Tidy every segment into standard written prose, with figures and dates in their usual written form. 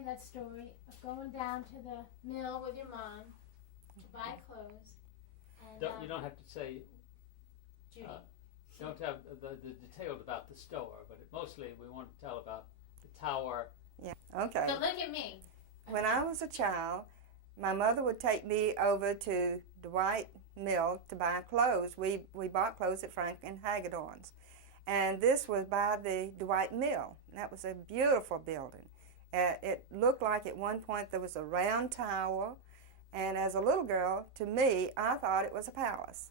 me that story of going down to the mill with your mom to buy clothes. And, you don't have to say. Judy. Don't have the details about the store, but mostly we want to tell about the tower. Yeah. Okay. But look at me. When I was a child, my mother would take me over to Dwight Mill to buy clothes. We bought clothes at Frank and Hagedorn's. And this was by the Dwight Mill. That was a beautiful building. It looked like at one point there was a round tower. And as a little girl, to me, I thought it was a palace.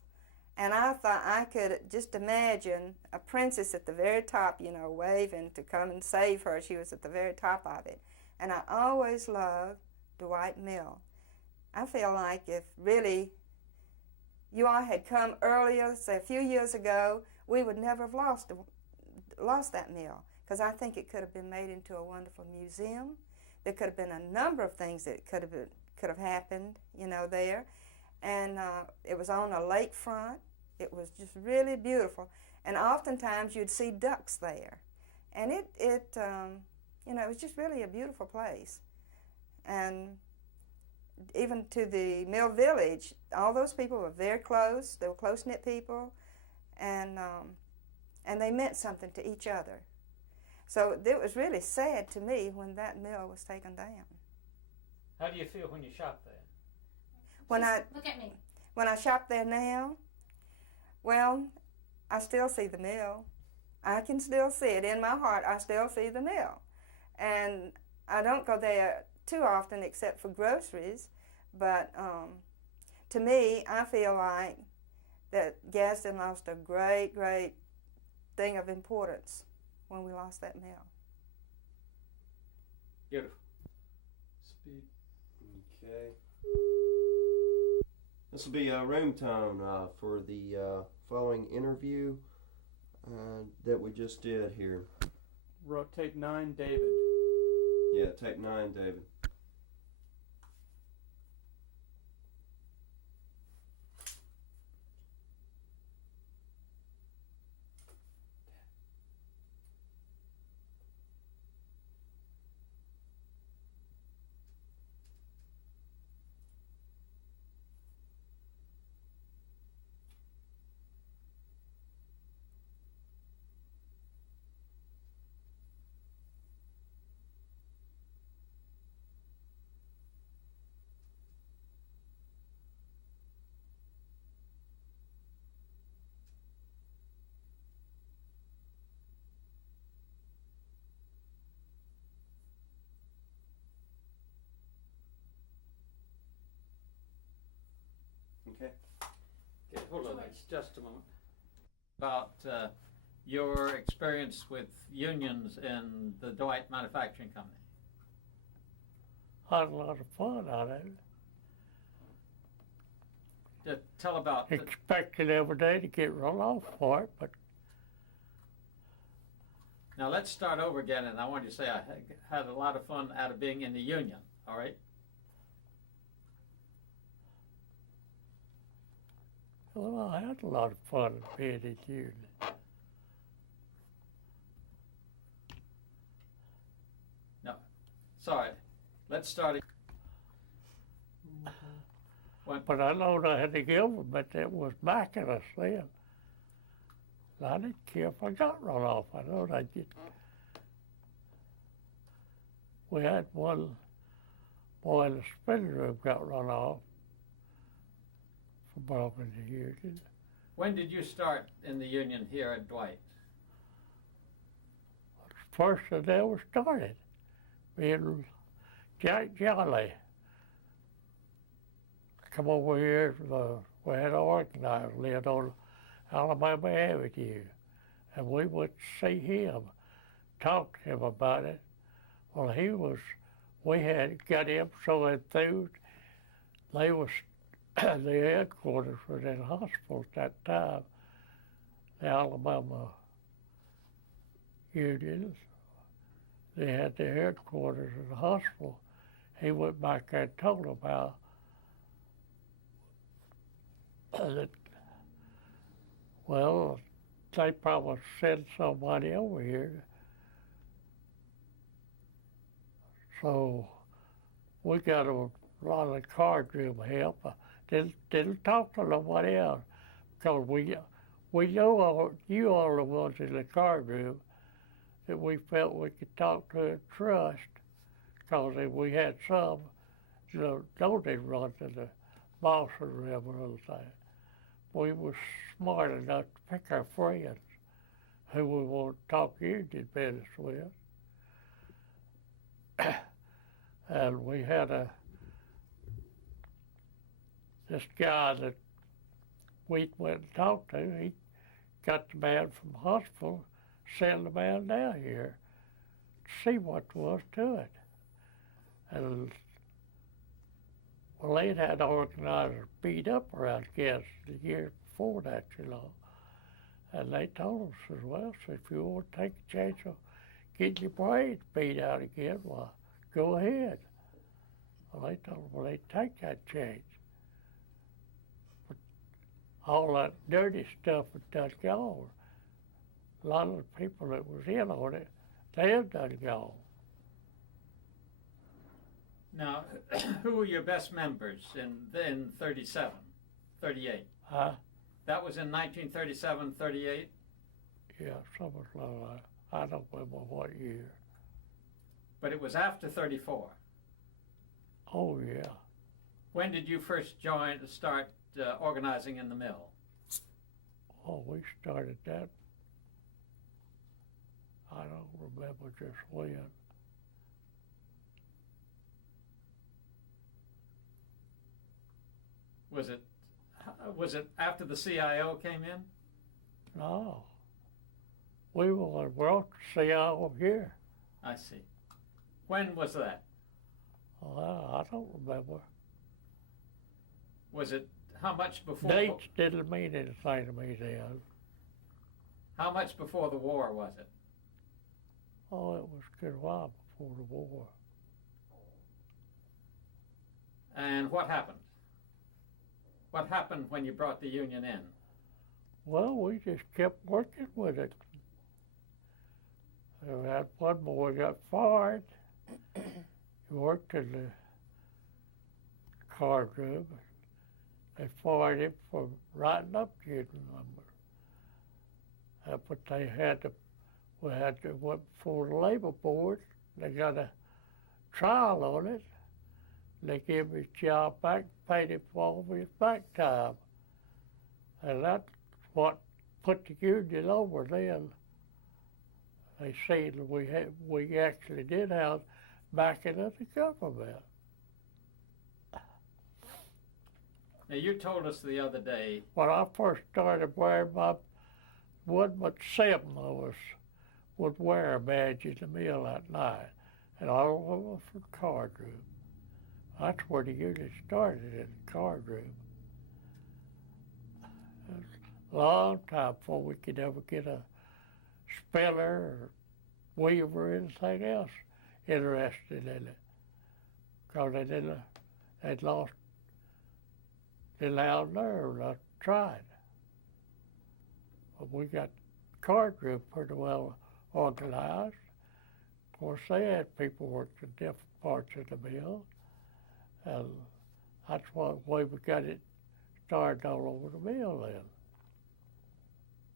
And I thought I could just imagine a princess at the very top, you know, waving to come and save her. She was at the very top of it. And I always loved Dwight Mill. I feel like if really you all had come earlier, say a few years ago, we would never have lost that mill, because I think it could have been made into a wonderful museum. There could have been a number of things that could have happened, you know, there. And it was on a lakefront. It was just really beautiful. And oftentimes you'd see ducks there. And it you know, it was just really a beautiful place. And even to the Mill Village, all those people were very close. They were close-knit people. And they meant something to each other. So it was really sad to me when that mill was taken down. How do you feel when you shop there? Look at me. When I shop there now, well, I still see the mill. I can still see it. In my heart, I still see the mill. And I don't go there too often except for groceries. But to me, I feel like that Gadsden lost a great, great thing of importance when we lost that mill. Beautiful. Speed. Okay. This will be room tone for the following interview that we just did here. Take 9, David. Yeah, take 9, David. Okay. Okay, hold on just a moment. About your experience with unions in the Dwight Manufacturing Company. Had a lot of fun on it. Tell about... Expected every day to get run off for it, but... Now let's start over again, and I want you to say I had a lot of fun out of being in the union, all right? Well, I had a lot of fun being in the union. No, sorry. Let's start again. But I know that the government that was backing us then. I didn't care if I got run off. I know I did. We had one boy in the spinning room got run off for broken the union. When did you start in the union here at Dwight? First that they ever started, me and Jack Jolly come over here. We had organized, lived on Alabama Avenue, and we went to see him, talked to him about it. Well, we had got him so enthused. They was the headquarters was in the hospital at that time, the Alabama unions. They had their headquarters in the hospital. He went back there and told them how that, well, they probably send somebody over here So we got a lot of car group help. Didn't talk to nobody else because we know you all the ones in the car group that we felt we could talk to and trust, because if we had some, didn't run to the boss or whatever other thing. We were smart enough to pick our friends who we want to talk union business with. And we had this guy that we went and talked to. He got the man from the hospital, sent the man down here to see what was to it. And well, they'd had organizers beat up around Kansas the year before that, And they told us as well, so if you want to take a chance of getting your brains beat out again, well, go ahead. Well, they told them, well, they'd take that chance. But all that dirty stuff was done gone. A lot of the people that was in on it, they had done gone. Now, who were your best members in 37, 38? Huh? That was in 1937, 38? Yeah, something like that. I don't remember what year. But it was after 34. Oh, yeah. When did you first start organizing in the mill? Oh, we started that. I don't remember just when. Was it after the CIO came in? No. We brought the CIO here. I see. When was that? Well, I don't remember. Was it how much before? Dates didn't mean anything to me then. How much before the war was it? Oh, it was a good while before the war. And what happened? What happened when you brought the union in? Well, we just kept working with it. That one boy got fired. He worked in the car group. They fired him for writing up union numbers. But they went before the labor board. They got a trial on it. They gave him his job back, paid him for all of his back time. And that's what put the union over then. They seen that we actually did have backing of the government. Now, you told us the other day. When I first started wearing one but 7 of us would wear a badge in the mill at night, and all of them were from the car group. That's where the union started, in the car group. It was a long time before we could ever get a spiller or weaver or anything else interested in it. Because they'd lost the loud nerve not tried. But we got the car group pretty well organized. Of course, they had people work in different parts of the mill. And that's what way we got it started all over the mill then.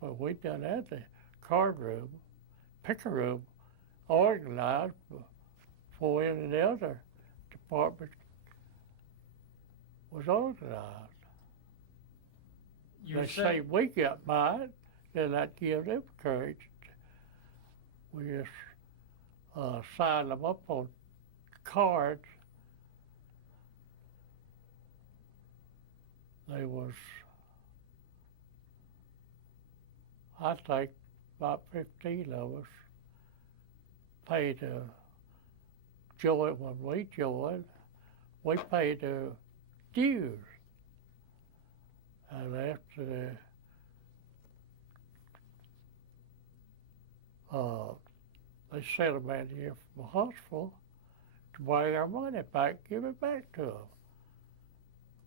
But we done that, the car room, picker room, organized before any of the other departments was organized. They say we got by it, then that gives them courage. We just signed them up on cards. There was, I think, about 15 of us paid to join. When we joined, we paid the dues. And after they sent a man here from the hospital to bring our money back, give it back to them.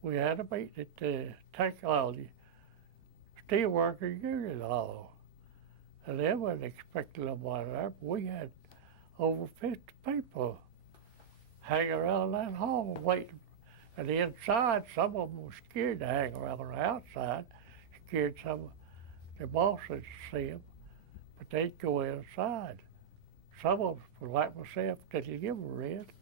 We had a meeting at the technology steelworker union hall. And they wasn't expecting nobody there, but we had over 50 people hang around that hall waiting. And inside, some of them were scared to hang around the outside, scared some of their bosses to see them, but they'd go inside. Some of them, like myself, didn't give a read.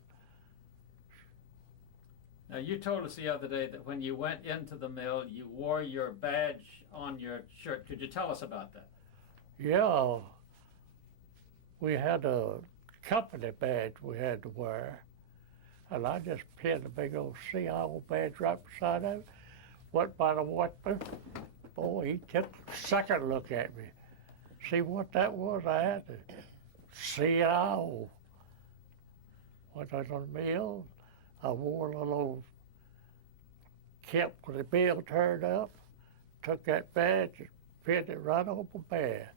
Now, you told us the other day that when you went into the mill, you wore your badge on your shirt. Could you tell us about that? Yeah, we had a company badge we had to wear, and I just pinned a big old CIO badge right beside of it. Went by the watchman. Boy, he took a second look at me. See what that was? I had to CIO. Went to the mill. I wore a little cap with the bill turned up, took that badge and pinned it right on my bed.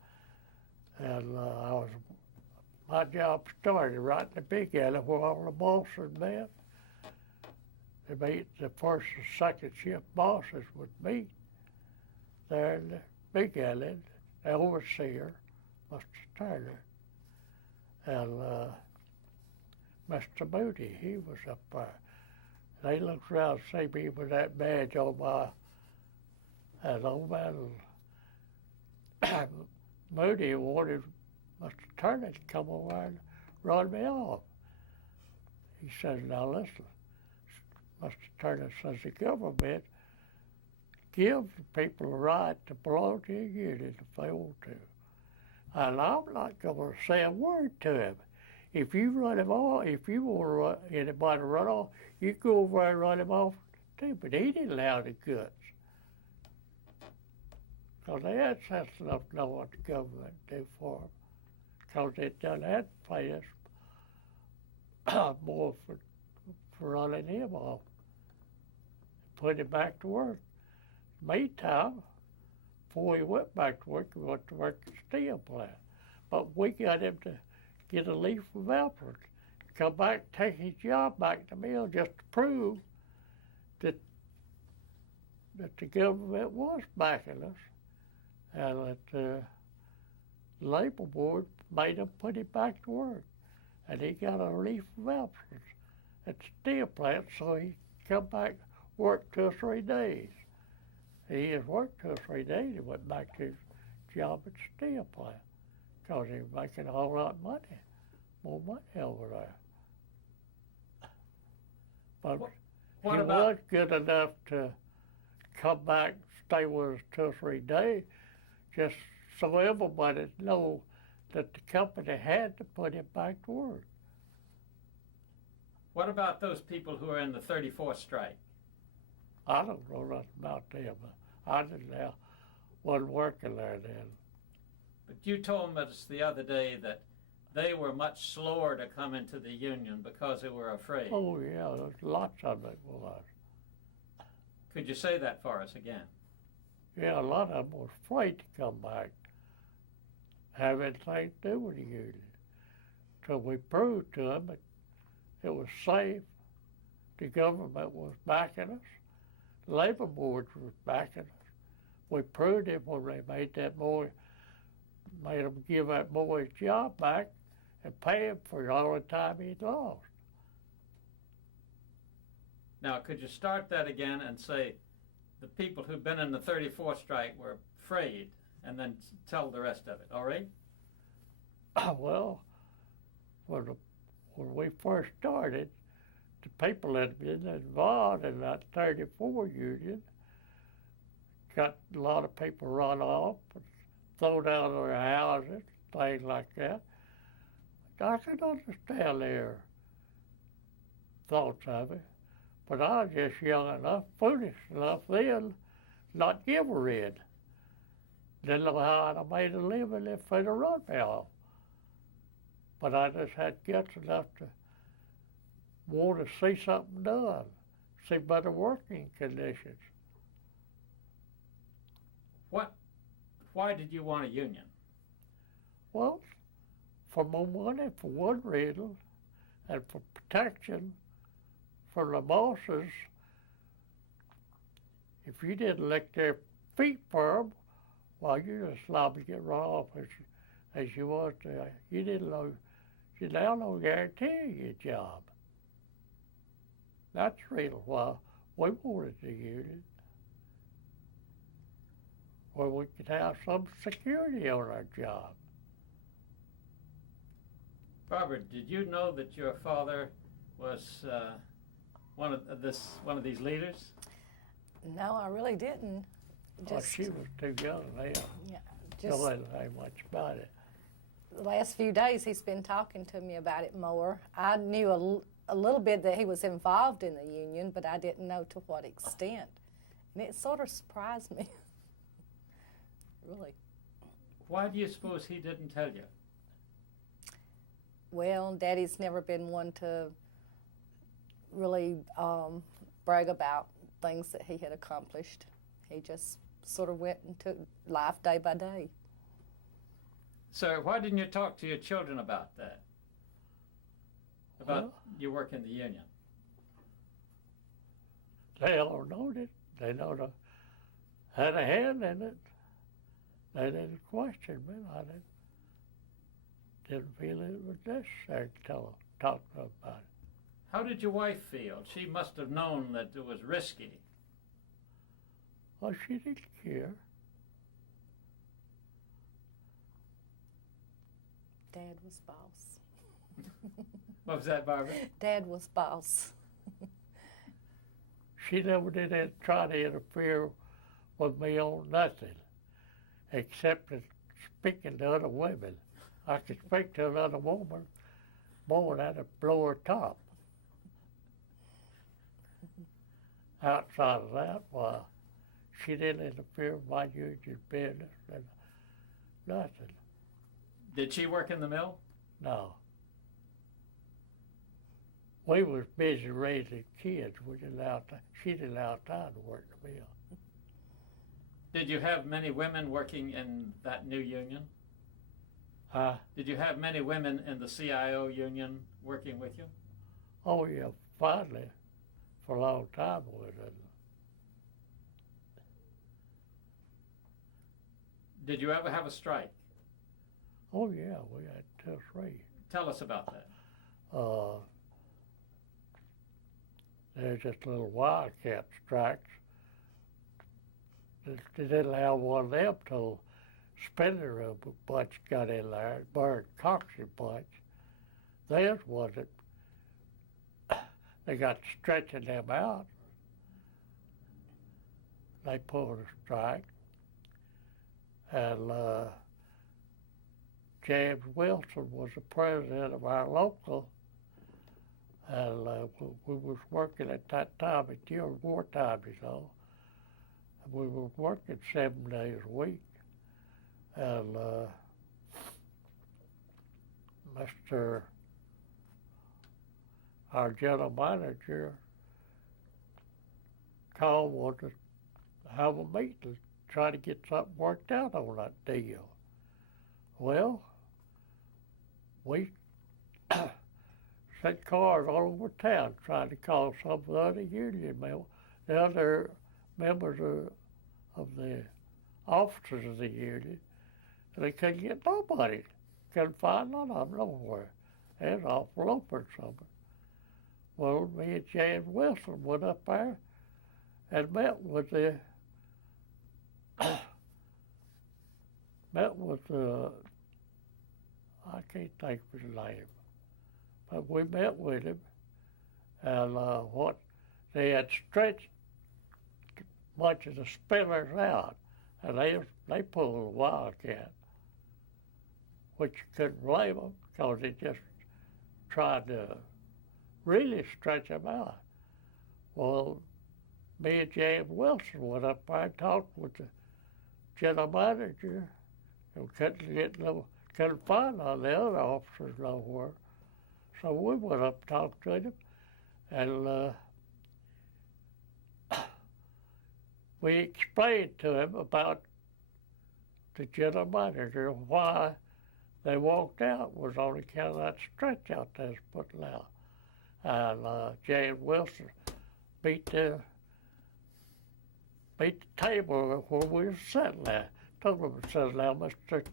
And my job started right in the big alley where all the bosses met. The first and second shift bosses would meet there in the big alley, the overseer, Mr. Turner, and Mr. Moody, he was up there. They looked around and see me with that badge on my, and old man Moody wanted Mr. Turner to come over and run me off. He says, now listen, Mr. Turner says the government gives the people the right to belong to a union if they want to. And I'm not going to say a word to him. If you run him off, if you want anybody to run off, you go over and run him off too. But he didn't have the guts. Because they had sense enough to know what the government do for them. Because they'd done that pay us more for running him off. Put him back to work. Meantime, before he went back to work, he went to work at the steel plant. But we got him to get a leave of absence, come back, take his job back to the mill just to prove that the government was backing us, and that the labor board made him put him back to work. And he got a leave of absence at the steel plant, so he come back, work 2 or 3 days. He just worked 2 or 3 days, he went back to his job at the steel plant, because he was making a whole lot of money, more money over there. But What he about- was good enough to come back, stay with us 2 or 3 days, just so everybody know that the company had to put him back to work. What about those people who are in the 34th strike? I don't know nothing about them. I didn't have one working there then. But you told us the other day that they were much slower to come into the union because they were afraid. Oh yeah, there's lots of it was. Could you say that for us again? Yeah, a lot of them were afraid to come back, have anything to do with the union. So we proved to them that it was safe, the government was backing us, the labor board was backing us. We proved it when they made him give that boy his job back and pay him for all the time he'd lost. Now, could you start that again and say the people who've been in the 34th strike were afraid, and then tell the rest of it, all right? Well, when we first started, the people that had been involved in that 34 union got a lot of people run off and thrown out of their houses, things like that. I could understand their thoughts of it, but I was just young enough, foolish enough then, not give a rid. Didn't know how I'd have made a living if they'd have run me off. But I just had guts enough to want to see something done, see better working conditions. Why did you want a union? Well, for more money, for one reason, and for protection from the bosses. If you didn't lick their feet firm, well, you're just liable to get run off as you was. You didn't know. You now don't guarantee your job. That's the reason why we wanted the union, where we could have some security on our job. Barbara, did you know that your father was one of these leaders? No, I really didn't. Oh, she was too young then. Yeah, Don't just know much about it. the last few days he's been talking to me about it more. I knew a little bit that he was involved in the union, but I didn't know to what extent. And it sort of surprised me. Really. Why do you suppose he didn't tell you? Well, Daddy's never been one to really brag about things that he had accomplished. He just sort of went and took life day by day. So why didn't you talk to your children about that? About Well, your work in the union? They all knowed it. They knowed I had a hand in it. They didn't question me. I didn't feel it was necessary to talk to them about it. How did your wife feel? She must have known that it was risky. Well, she didn't care. Dad was boss. What was that, Barbara? Dad was boss. She never did try to interfere with me on nothing, except in speaking to other women. I could speak to another woman more than to blow her top. Outside of that, why, she didn't interfere with my union business and nothing. Did she work in the mill? No. We was busy raising kids. She didn't allow time to work the mill. Did you have many women working in that new union? Did you have many women in the CIO union working with you? Oh yeah, finally, for a long time with it. Did you ever have a strike? Oh yeah, we had 2 or 3. Tell us about that. There's just little wildcat strikes. They didn't allow one of them till spending room bunch got in there, burned Coxey bunch. Theirs wasn't. They got stretching them out. They pulled a strike. And James Wilson was the president of our local. And we was working at that time, during wartime, you know. We were working 7 days a week. And our general manager called, wanted to have a meeting, try to get something worked out on that deal. Well, we sent cars all over town trying to call some of the other union members, the other members of the officers of the union, and they couldn't get nobody. Couldn't find none of them nowhere. They was awful open somewhere. Well, me and James Wilson went up there and met with the I can't think of his name, but we met with him, and what they had stretched a bunch of the spinners out, and they pulled a wildcat, which you couldn't blame them because they just tried to really stretch them out. Well, me and James Wilson went up there and talked with the general manager, and couldn't find none of the other officers nowhere. So we went up and talked to him, and we explained to him about the general manager why they walked out was on account of that stretch out they was putting out. And James Wilson beat the table where we were sitting there. Told him to sit down, Mr.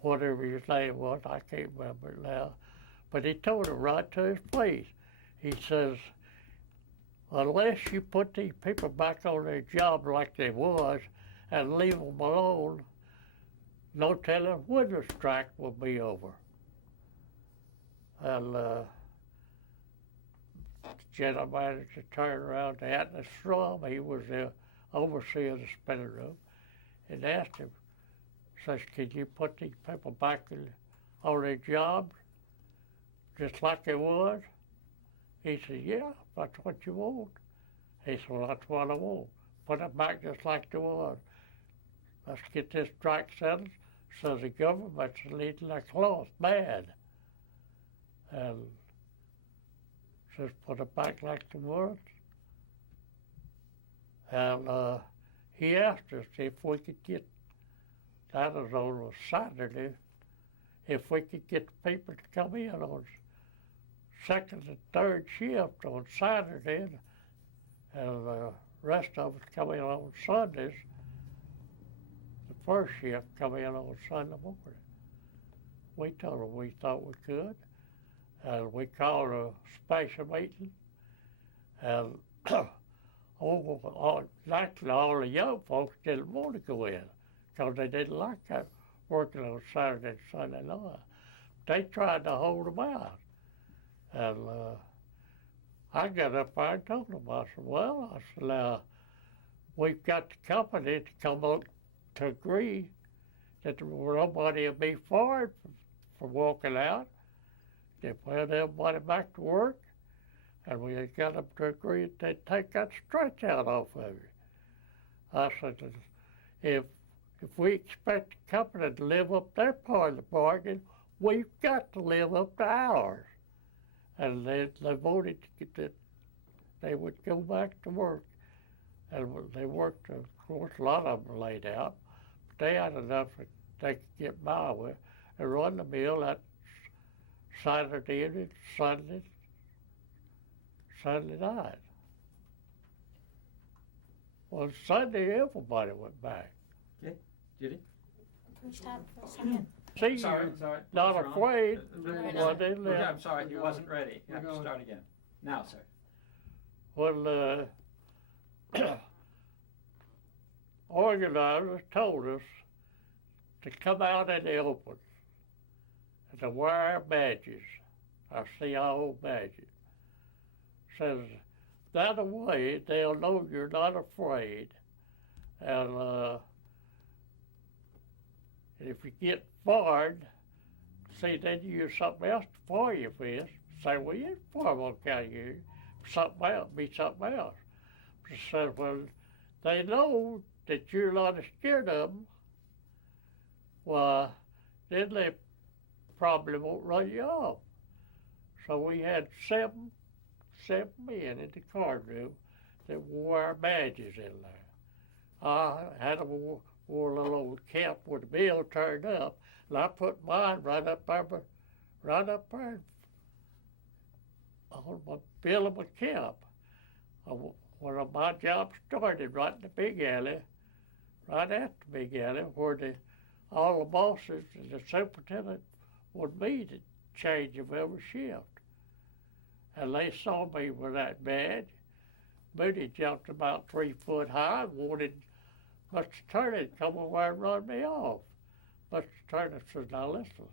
Whatever his name was, I can't remember it now. But he told him right to his face. He says, unless you put these people back on their job like they was and leave them alone, no telling when the strike will be over. And the general manager turned around to Atlas Strum, he was the overseer of the spinning room, and asked him, says, can you put these people back on their jobs just like they was? He said, yeah, that's what you want. He said, well, that's what I want. Put them back just like they was. Let's get this strike settled so the government's leading the cloth bad. And just put it back like they was. And he asked us if we could get, that was on a Saturday, if we could get people to come in on second and third shift on Saturday, and the rest of us come in on Sundays. The first shift come in on Sunday morning. We told them we thought we could, and we called a special meeting, and naturally all the young folks didn't want to go in because they didn't like that working on Saturday and Sunday night. They tried to hold them out. And I got up there and told them, I said, well, I said, now, we've got the company to come up to agree that nobody will be fired for walking out. They put everybody back to work, and we got them to agree that they'd take that stretch out off of you. I said, if we expect the company to live up their part of the bargain, we've got to live up to ours. And they voted that they would go back to work. And they worked, of course, a lot of them laid out, but they had enough that they could get by with and run the mill that Saturday and Sunday night. Well, Sunday, everybody went back. Okay, Judy? Can we stop for a second? See, Sorry. not What's wrong? afraid. Well, they left. I'm sorry, he wasn't ready. You have to start again. Now, sir. Well, organizers told us to come out in the open and to wear our badges, our CIO badges. Says that way they'll know you're not afraid, and if you get fired, see, then you use something else to fire you for this. Say, well, you didn't fire one kind of you. Something else, be something else. So, well, they know that you're not scared of them. Well, then they probably won't run you off. So we had seven men in the card room that wore our badges in there. I had them wore a little old cap with the bill turned up, and I put mine right up there on my bill of my cap. When my job started right in the big alley, right at the big alley, where all the bosses and the superintendent would meet at change of every shift. And they saw me with that badge. Moody jumped about 3 foot high and wanted Mr. Turner to come over and run me off. Mr. Turner says, now listen,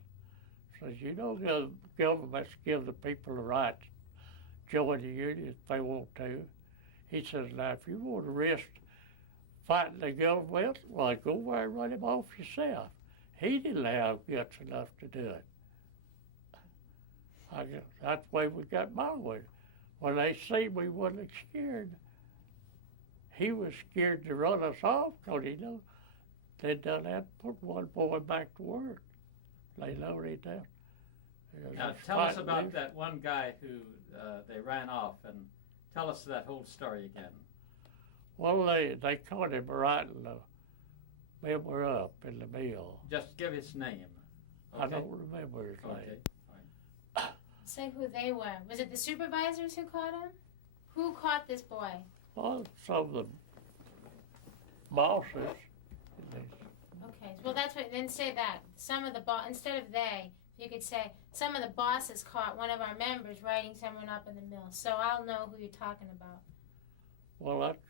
says, you know the government's give the people the right to join the union if they want to. He says, now if you want to risk fighting the government, well, go over and run him off yourself. He didn't have guts enough to do it. That's the way we got by with it. When they see we wasn't scared, he was scared to run us off because he knew they'd done that, put one boy back to work. They know they done. Now, tell us about that one guy who they ran off, and tell us that whole story again. Well, they caught him writing the member up in the mill. Just give his name. Okay. I don't remember his name. Okay. Say who they were. Was it the supervisors who caught him? Who caught this boy? Well, some of the bosses. Okay, well that's what, then say that. Some of the instead of they, you could say, some of the bosses caught one of our members writing someone up in the mill. So I'll know who you're talking about. Well, that's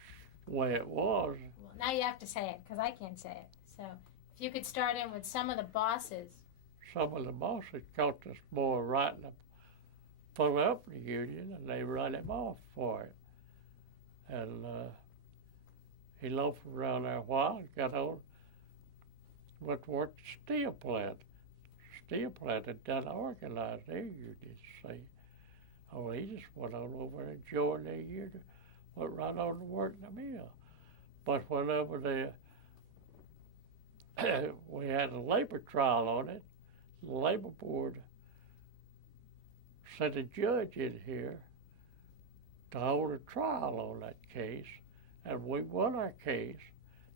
the way it was. Well, now you have to say it, because I can't say it. So if you could start in with some of the bosses. Some of the bosses caught this boy writing up, pulling up the union, and they run him off for it. And he loafed around there a while, got on, went to work the steel plant. Steel plant had done organized their union, see. Oh, he just went on over and joined their union, went right on to work in the mill. But whenever we had a labor trial on it, the labor board sent a judge in here to hold a trial on that case, and we won our case.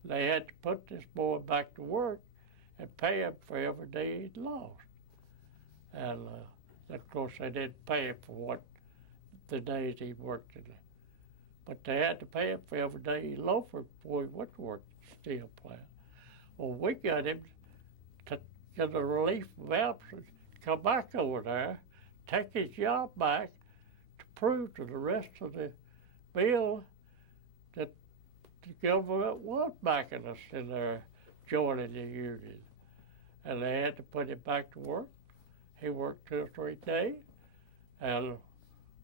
They had to put this boy back to work and pay him for every day he'd lost. And of course, they didn't pay him for what the days he worked in it. But they had to pay him for every day he loafed before he went to work at the steel plant. Well, we got him to get a relief of absence, come back over there, take his job back to prove to the rest of the bill that the government was backing us in there joining the union. And they had to put him back to work. He worked 2 or 3 days, and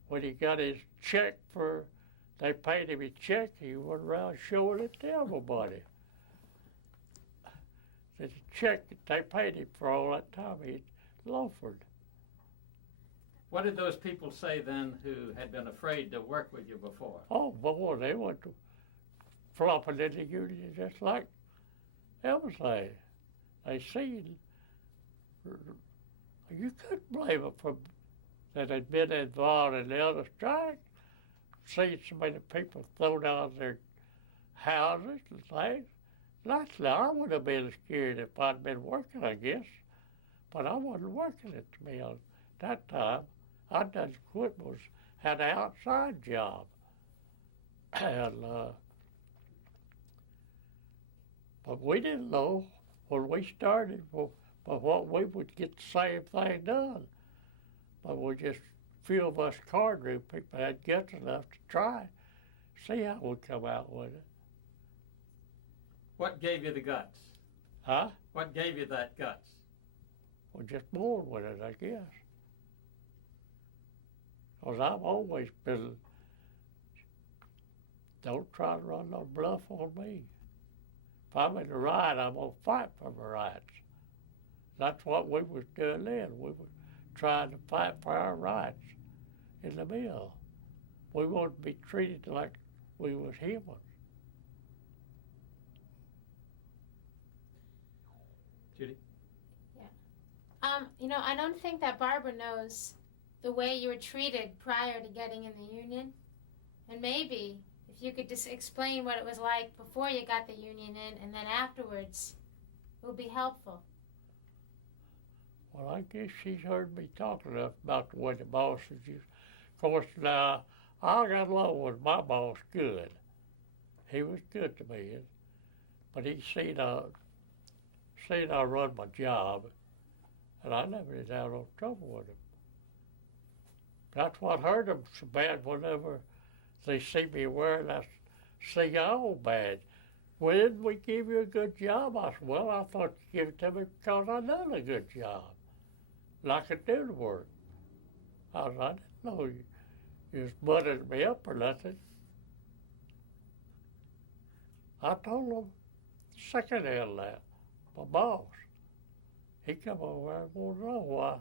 when he got his check they paid him his check, he went around showing it to everybody. The check that they paid him for all that time he'd loafed. What did those people say then who had been afraid to work with you before? Oh, boy, they went to flopping in the union just like everything. They seen. You couldn't blame them for that had been involved in the other strike. Seen so many people throw down their houses and things. Naturally, I would have been scared if I'd been working, I guess. But I wasn't working at the mill that time. I done quit, had an outside job. And, but we didn't know when we started but what we would get the same thing done. But we just, few of us cardroom people had guts enough to try, see how we'd come out with it. What gave you the guts? Huh? What gave you that guts? We're just born with it, I guess. Because I've always been, don't try to run no bluff on me. If I'm in the right, I'm going to fight for my rights. That's what we was doing then. We were trying to fight for our rights in the mill. We wanted to be treated like we was humans. Judy? Yeah. I don't think that Barbara knows the way you were treated prior to getting in the union. And maybe if you could just explain what it was like before you got the union in and then afterwards, it would be helpful. Well, I guess she's heard me talk enough about the way the bosses used. Of course, now, I got along with my boss good. He was good to me. But he seen I run my job, and I never did have no trouble with him. That's what hurt them so bad whenever they see me wearing that CIO badge. Well, didn't we give you a good job? I said, well, I thought you gave it to me because I done a good job. And I could do the work. I didn't know you was buttering me up or nothing. I told him second hand that, my boss. He come over and wanted to know why.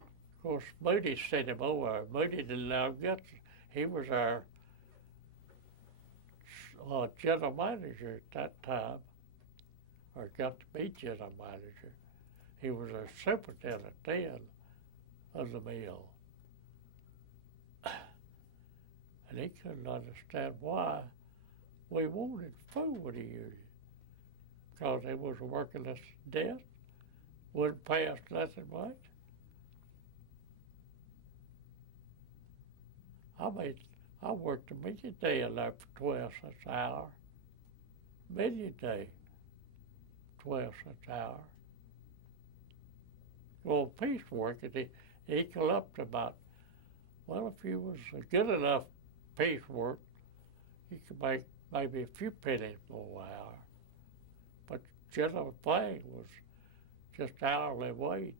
Of course, Moody sent him over. Moody didn't have guts. He was our general manager at that time, or got to be general manager. He was our superintendent then of the mill. And he couldn't understand why we wanted food with the union. Because they was working us to death, wouldn't pay us nothing much. I worked a million day in there for 12 cents an hour. Million day, 12 cents an hour. Well, piecework, it equal up to about, well, if you was good enough piecework, you could make maybe a few pennies more an hour. But general thing was just hourly wage.